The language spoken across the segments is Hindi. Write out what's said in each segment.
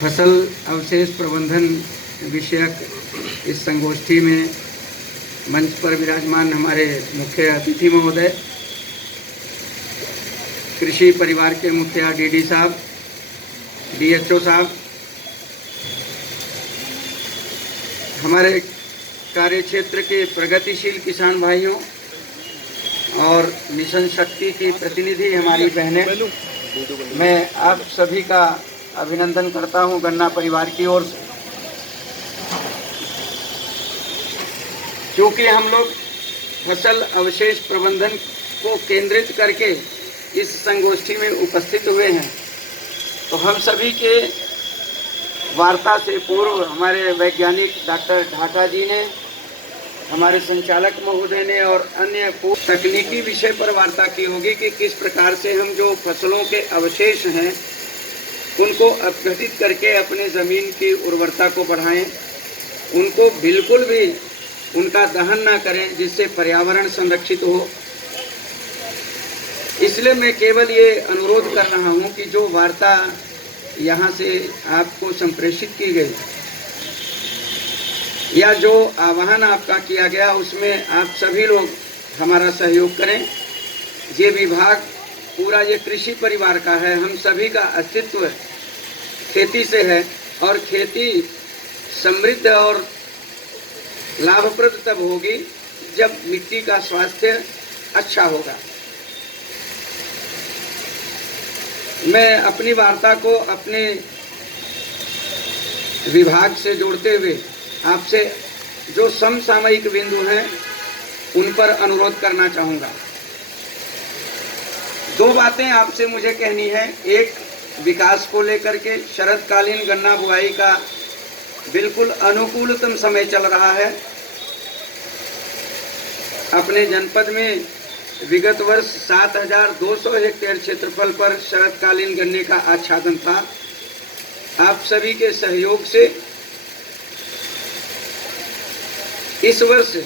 फसल अवशेष प्रबंधन विषयक इस संगोष्ठी में मंच पर विराजमान हमारे मुख्य अतिथि महोदय, कृषि परिवार के मुखिया डीडी साहब, डीएचओ साहब, हमारे कार्य क्षेत्र के प्रगतिशील किसान भाइयों और मिशन शक्ति की प्रतिनिधि हमारी बहनें, मैं आप सभी का अभिनंदन करता हूं गन्ना परिवार की ओर से। क्योंकि हम लोग फसल अवशेष प्रबंधन को केंद्रित करके इस संगोष्ठी में उपस्थित हुए हैं, तो हम सभी के वार्ता से पूर्व हमारे वैज्ञानिक डॉक्टर ढाका जी ने, हमारे संचालक महोदय ने और अन्य तकनीकी विषय पर वार्ता की होगी कि किस प्रकार से हम जो फसलों के अवशेष हैं उनको अपघटित करके अपने ज़मीन की उर्वरता को बढ़ाएं, उनको बिल्कुल भी उनका दहन ना करें जिससे पर्यावरण संरक्षित हो। इसलिए मैं केवल ये अनुरोध कर रहा हूँ कि जो वार्ता यहाँ से आपको संप्रेषित की गई या जो आह्वान आपका किया गया, उसमें आप सभी लोग हमारा सहयोग करें। ये विभाग पूरा ये कृषि परिवार का है, हम सभी का अस्तित्व खेती से है और खेती समृद्ध और लाभप्रद तब होगी जब मिट्टी का स्वास्थ्य अच्छा होगा। मैं अपनी वार्ता को अपने विभाग से जोड़ते हुए आपसे जो समसामयिक बिंदु हैं उन पर अनुरोध करना चाहूँगा। दो बातें आपसे मुझे कहनी है। एक, विकास को लेकर के शरदकालीन गन्ना बुआई का बिल्कुल अनुकूलतम समय चल रहा है। अपने जनपद में विगत वर्ष 7,200 हेक्टेयर क्षेत्रफल पर शरदकालीन गन्ने का आच्छादन था। आप सभी के सहयोग से इस वर्ष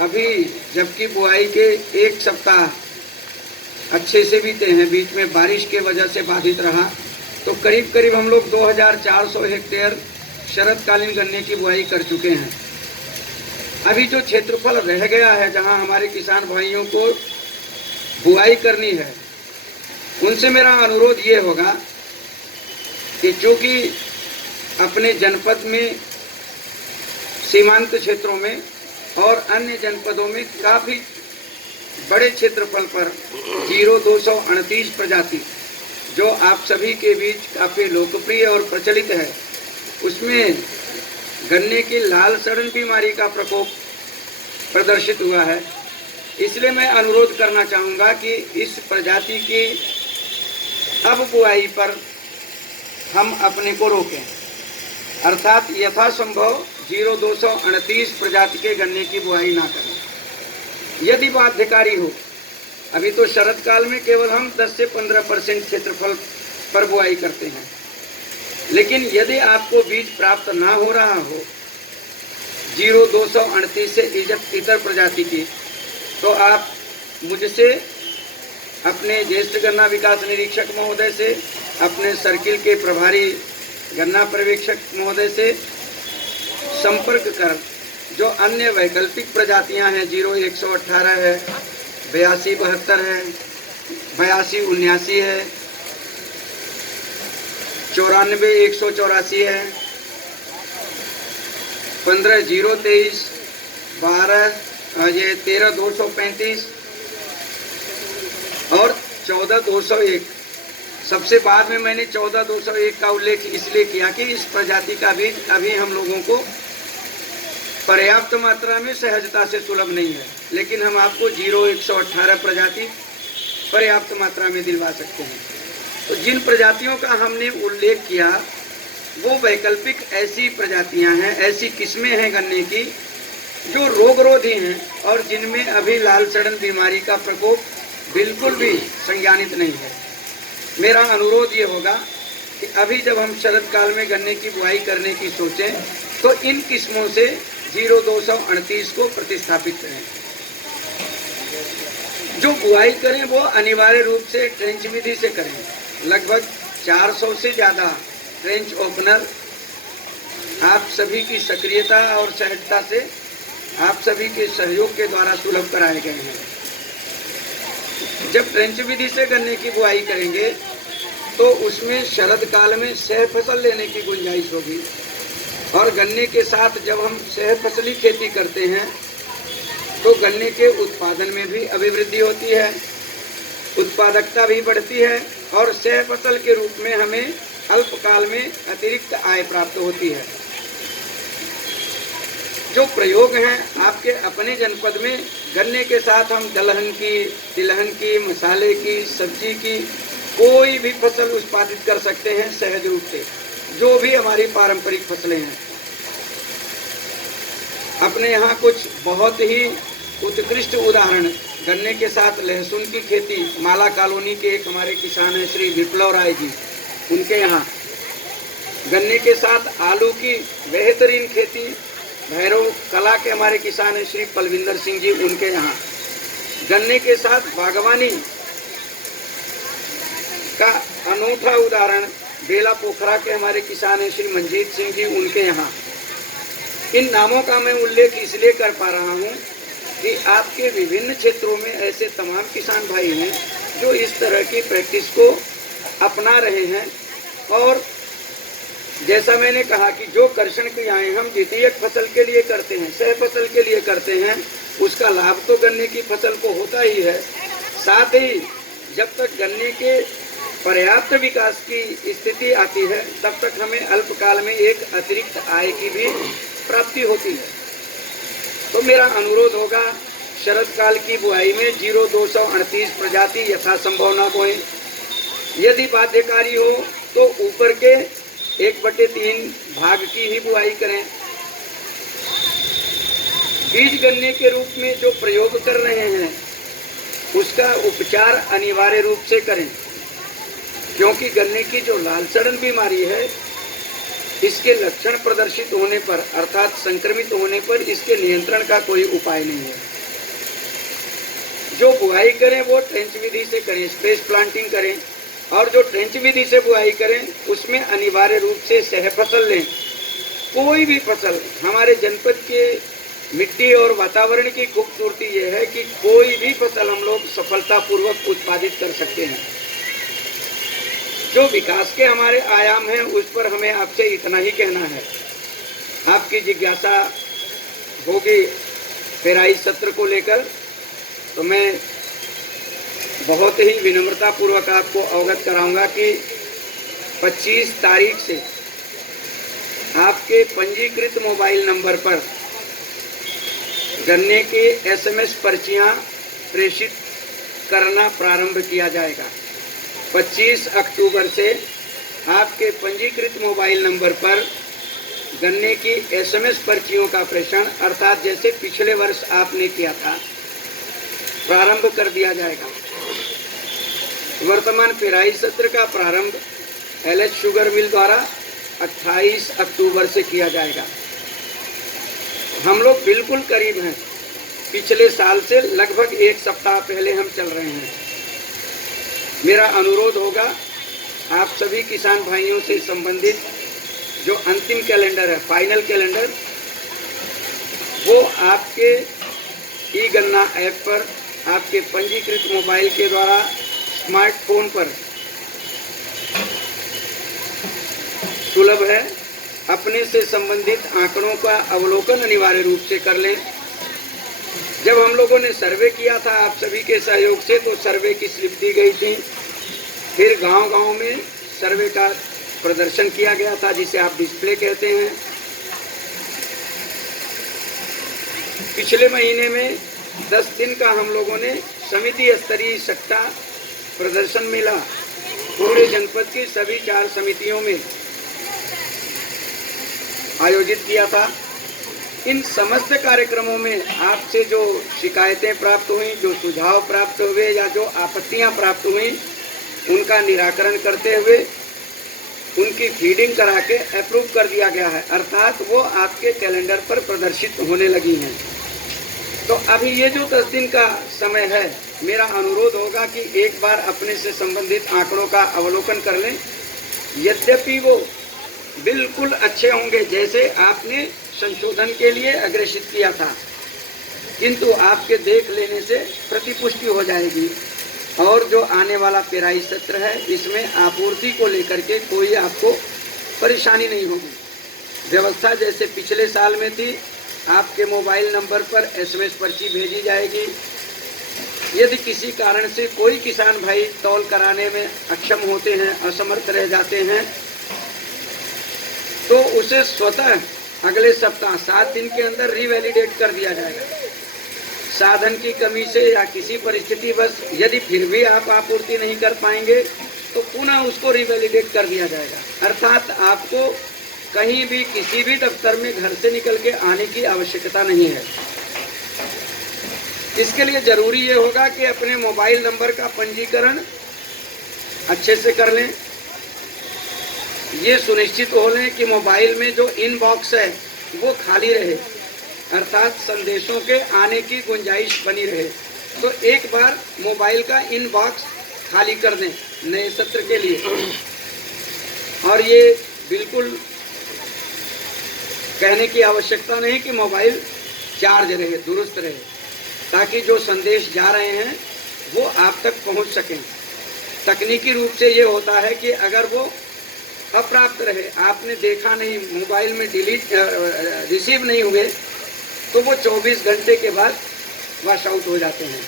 अभी जबकि बुआई के एक सप्ताह अच्छे से बीते हैं, बीच में बारिश के वजह से बाधित रहा, तो करीब करीब हम लोग 2,400 हेक्टेयर शरदकालीन गन्ने की बुआई कर चुके हैं। अभी जो क्षेत्रफल रह गया है जहां हमारे किसान भाइयों को बुआई करनी है, उनसे मेरा अनुरोध ये होगा कि चूँकि अपने जनपद में सीमांत क्षेत्रों में और अन्य जनपदों में काफ़ी बड़े क्षेत्रफल पर 0238 प्रजाति जो आप सभी के बीच काफ़ी लोकप्रिय और प्रचलित है, उसमें गन्ने की लाल सड़न बीमारी का प्रकोप प्रदर्शित हुआ है। इसलिए मैं अनुरोध करना चाहूँगा कि इस प्रजाति की अब बुआई पर हम अपने को रोकें, अर्थात यथासंभव 0238 प्रजाति के गन्ने की बुआई ना करें। यदि बाध्यकारी हो, अभी तो शरदकाल में केवल हम 10 से 15% क्षेत्रफल पर बुआई करते हैं, लेकिन यदि आपको बीज प्राप्त ना हो रहा हो 0238 से इतर प्रजाति की, तो आप मुझसे, अपने ज्येष्ठ गन्ना विकास निरीक्षक महोदय से, अपने सर्किल के प्रभारी गन्ना पर्यवेक्षक महोदय से संपर्क कर जो अन्य वैकल्पिक प्रजातियां हैं, 0118 है, 8272 है, 8279 है, 94 184 है, 15 023, 13 235 और 14 201। सबसे बाद में मैंने 14 201 का उल्लेख इसलिए किया कि इस प्रजाति का बीज अभी हम लोगों को पर्याप्त मात्रा में सहजता से सुलभ नहीं है, लेकिन हम आपको 0118 प्रजाति पर्याप्त मात्रा में दिलवा सकते हैं। तो जिन प्रजातियों का हमने उल्लेख किया वो वैकल्पिक ऐसी प्रजातियां हैं, ऐसी किस्में हैं गन्ने की जो रोगरोधी हैं और जिनमें अभी लाल सड़न बीमारी का प्रकोप बिल्कुल भी संज्ञानित नहीं है। मेरा अनुरोध ये होगा कि अभी जब हम शरद काल में गन्ने की बुआई करने की सोचें तो इन किस्मों से 0238 को प्रतिस्थापित करें। जो बुआई करें वो अनिवार्य रूप से ट्रेंच विधि से करें। लगभग 400 से ज़्यादा ट्रेंच ओपनर आप सभी की सक्रियता और सहजता से आप सभी के सहयोग के द्वारा सुलभ कराए गए हैं। जब ट्रेंच विधि से गन्ने की बुआई करेंगे तो उसमें शरद काल में सह फसल लेने की गुंजाइश होगी और गन्ने के साथ जब हम सह फसली खेती करते हैं तो गन्ने के उत्पादन में भी अभिवृद्धि होती है, उत्पादकता भी बढ़ती है और सह फसल के रूप में हमें अल्पकाल में अतिरिक्त आय प्राप्त होती है। जो प्रयोग हैं आपके अपने जनपद में गन्ने के साथ हम दलहन की, तिलहन की, मसाले की, सब्जी की कोई भी फसल उत्पादित कर सकते हैं सहज रूप से, जो भी हमारी पारंपरिक फसलें हैं। अपने यहाँ कुछ बहुत ही उत्कृष्ट उदाहरण गन्ने के साथ लहसुन की खेती माला कॉलोनी के एक हमारे किसान हैं श्री विप्लव राय जी, उनके यहाँ गन्ने के साथ आलू की बेहतरीन खेती भैरव कला के हमारे किसान हैं श्री पलविंदर सिंह जी, उनके यहाँ गन्ने के साथ बागवानी का अनूठा उदाहरण बेला पोखरा के हमारे किसान हैं श्री मंजीत सिंह जी, उनके यहाँ। इन नामों का मैं उल्लेख इसलिए कर पा रहा हूँ कि आपके विभिन्न क्षेत्रों में ऐसे तमाम किसान भाई हैं जो इस तरह की प्रैक्टिस को अपना रहे हैं। और जैसा मैंने कहा कि जो कर्षण क्रियाएं हम द्वितीयक फसल के लिए करते हैं, सह फसल के लिए करते हैं, उसका लाभ तो गन्ने की फसल को होता ही है। साथ ही जब तक गन्ने के पर्याप्त विकास की स्थिति आती है तब तक हमें अल्पकाल में एक अतिरिक्त आय की भी प्राप्ति होती है। तो मेरा अनुरोध होगा शरद काल की बुआई में 0238 प्रजाति यथासंभव न बोएं। यदि बाध्यकारी हो तो ऊपर के 1/3 भाग की ही बुआई करें। बीज गन्ने के रूप में जो प्रयोग कर रहे हैं उसका उपचार अनिवार्य रूप से करें, क्योंकि गन्ने की जो लाल सड़न बीमारी है इसके लक्षण प्रदर्शित होने पर अर्थात संक्रमित होने पर इसके नियंत्रण का कोई उपाय नहीं है। जो बुआई करें वो ट्रेंच विधि से करें, स्पेस प्लांटिंग करें, और जो ट्रेंच विधि से बुआई करें उसमें अनिवार्य रूप से सह फसल लें। कोई भी फसल, हमारे जनपद के मिट्टी और वातावरण की खूबसूरती ये है कि कोई भी फसल हम लोग सफलतापूर्वक उत्पादित कर सकते हैं। जो विकास के हमारे आयाम हैं उस पर हमें आपसे इतना ही कहना है। आपकी जिज्ञासा होगी पेराई सत्र को लेकर, तो मैं बहुत ही विनम्रता पूर्वक आपको अवगत कराऊंगा कि 25 तारीख से आपके पंजीकृत मोबाइल नंबर पर गन्ने के SMS पर्चियां प्रेषित करना प्रारंभ किया जाएगा। 25 अक्टूबर से आपके पंजीकृत मोबाइल नंबर पर गन्ने की SMS पर्चियों का प्रेषण अर्थात जैसे पिछले वर्ष आपने किया था प्रारंभ कर दिया जाएगा। वर्तमान पेराई सत्र का प्रारंभ LH शुगर मिल द्वारा 28 अक्टूबर से किया जाएगा। हम लोग बिल्कुल करीब हैं, पिछले साल से लगभग 1 सप्ताह पहले हम चल रहे हैं। मेरा अनुरोध होगा आप सभी किसान भाइयों से संबंधित जो अंतिम कैलेंडर है, फाइनल कैलेंडर, वो आपके ई गन्ना ऐप पर आपके पंजीकृत मोबाइल के द्वारा स्मार्टफोन पर सुलभ है। अपने से संबंधित आंकड़ों का अवलोकन अनिवार्य रूप से कर लें। जब हम लोगों ने सर्वे किया था आप सभी के सहयोग से तो सर्वे की स्लिप दी गई थी, फिर गांव-गांव में सर्वे का प्रदर्शन किया गया था जिसे आप डिस्प्ले कहते हैं। पिछले महीने में 10 दिन का हम लोगों ने समिति स्तरीय सट्टा प्रदर्शन मेला पूरे जनपद की सभी 4 समितियों में आयोजित किया था। इन समस्त कार्यक्रमों में आपसे जो शिकायतें प्राप्त हुई, जो सुझाव प्राप्त हुए या जो आपत्तियां प्राप्त हुई, उनका निराकरण करते हुए उनकी फीडिंग करा के अप्रूव कर दिया गया है, अर्थात वो आपके कैलेंडर पर प्रदर्शित होने लगी हैं। तो अभी ये जो 10 दिन का समय है, मेरा अनुरोध होगा कि एक बार अपने से संबंधित आंकड़ों का अवलोकन कर लें। यद्यपि वो बिल्कुल अच्छे होंगे जैसे आपने संशोधन के लिए अग्रेसित किया था, किंतु आपके देख लेने से प्रतिपुष्टि हो जाएगी। और जो आने वाला पेराई सत्र है इसमें आपूर्ति को लेकर के कोई आपको परेशानी नहीं होगी। व्यवस्था जैसे पिछले साल में थी, आपके मोबाइल नंबर पर SMS पर्ची भेजी जाएगी। यदि किसी कारण से कोई किसान भाई तौल कराने में अक्षम होते हैं, असमर्थ रह जाते हैं, तो उसे स्वतः अगले सप्ताह 7 दिन के अंदर रिवैलिडेट कर दिया जाएगा। साधन की कमी से या किसी परिस्थिति बस यदि फिर भी आप आपूर्ति नहीं कर पाएंगे तो पुनः उसको रिवैलिडेट कर दिया जाएगा। अर्थात आपको कहीं भी किसी भी दफ्तर में घर से निकल के आने की आवश्यकता नहीं है। इसके लिए जरूरी ये होगा कि अपने मोबाइल नंबर का पंजीकरण अच्छे से कर लें। ये सुनिश्चित हो लें कि मोबाइल में जो इनबॉक्स है वो खाली रहे, अर्थात संदेशों के आने की गुंजाइश बनी रहे। तो एक बार मोबाइल का इनबॉक्स खाली कर दें नए सत्र के लिए। और ये बिल्कुल कहने की आवश्यकता नहीं कि मोबाइल चार्ज रहे, दुरुस्त रहे, ताकि जो संदेश जा रहे हैं वो आप तक पहुंच सकें। तकनीकी रूप से ये होता है कि अगर वो अप्राप्त रहे, आपने देखा नहीं, मोबाइल में रिसीव नहीं हुए, तो वो 24 घंटे के बाद वॉश आउट हो जाते हैं।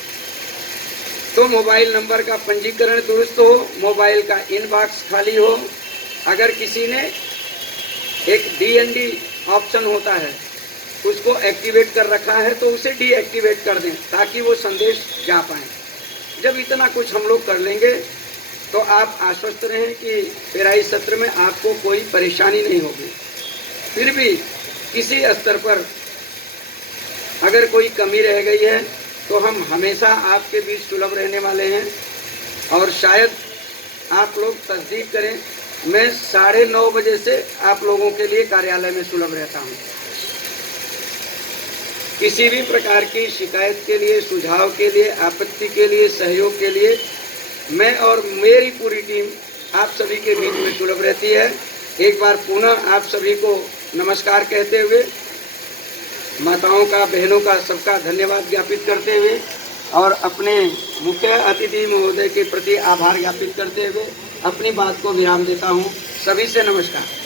तो मोबाइल नंबर का पंजीकरण दुरुस्त हो, मोबाइल का इनबॉक्स खाली हो। अगर किसी ने एक DND ऑप्शन होता है उसको एक्टिवेट कर रखा है तो उसे डीएक्टिवेट कर दें ताकि वो संदेश जा पाए। जब इतना कुछ हम लोग कर लेंगे तो आप आश्वस्त रहें कि पेराई सत्र में आपको कोई परेशानी नहीं होगी। फिर भी किसी स्तर पर अगर कोई कमी रह गई है तो हम हमेशा आपके बीच सुलभ रहने वाले हैं। और शायद आप लोग तस्दीक करें, मैं 9:30 बजे से आप लोगों के लिए कार्यालय में सुलभ रहता हूं। किसी भी प्रकार की शिकायत के लिए, सुझाव के लिए, आपत्ति के लिए, सहयोग के लिए मैं और मेरी पूरी टीम आप सभी के बीच में सुलभ रहती है। एक बार पुनः आप सभी को नमस्कार कहते हुए, माताओं का, बहनों का, सबका धन्यवाद ज्ञापित करते हुए और अपने मुख्य अतिथि महोदय के प्रति आभार ज्ञापित करते हुए अपनी बात को विराम देता हूँ। सभी से नमस्कार।